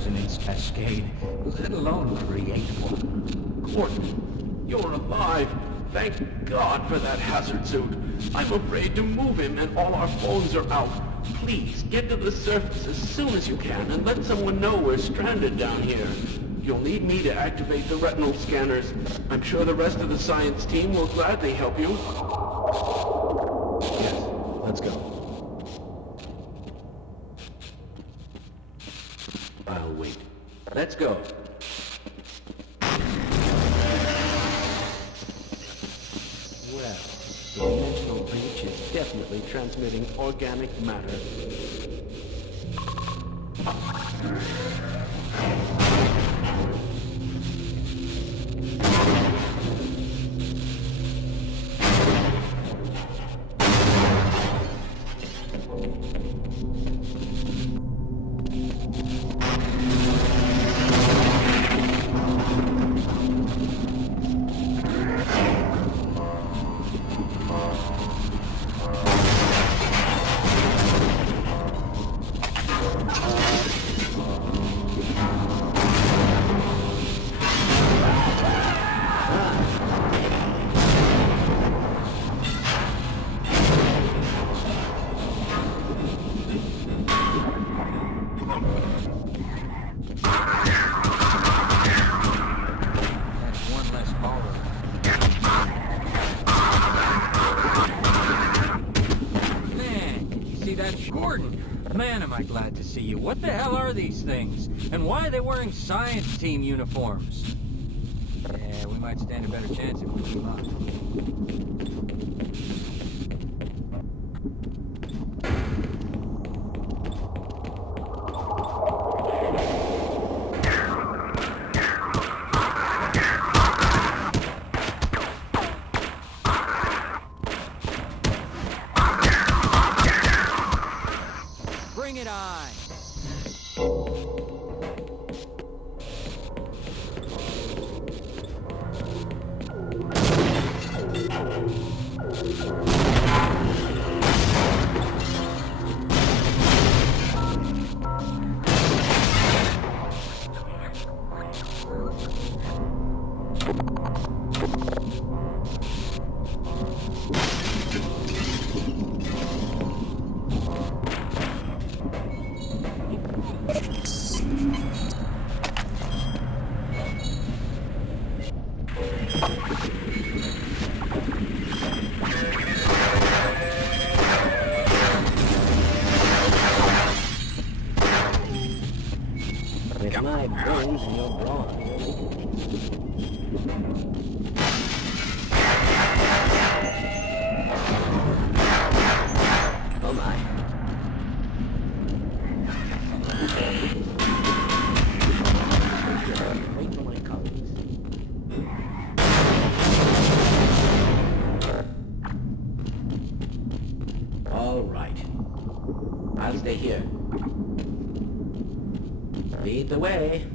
resonance cascade, let alone create one. Gordon, you're alive. Thank God for that hazard suit. I'm afraid to move him and all our phones are out. Please, get to the surface as soon as you can and let someone know we're stranded down here. You'll need me to activate the retinal scanners. I'm sure the rest of the science team will gladly help you. Yes, let's go. I'll wait. Let's go. Well, the dimensional breach is definitely transmitting organic matter. Man, am I glad to see you. What the hell are these things? And why are they wearing science team uniforms? Yeah, we might stand a better chance if we team up. Bring it on! With my brains in your bronze. Oh my. Wait for my colleagues. All right. I'll stay here. Lead the way.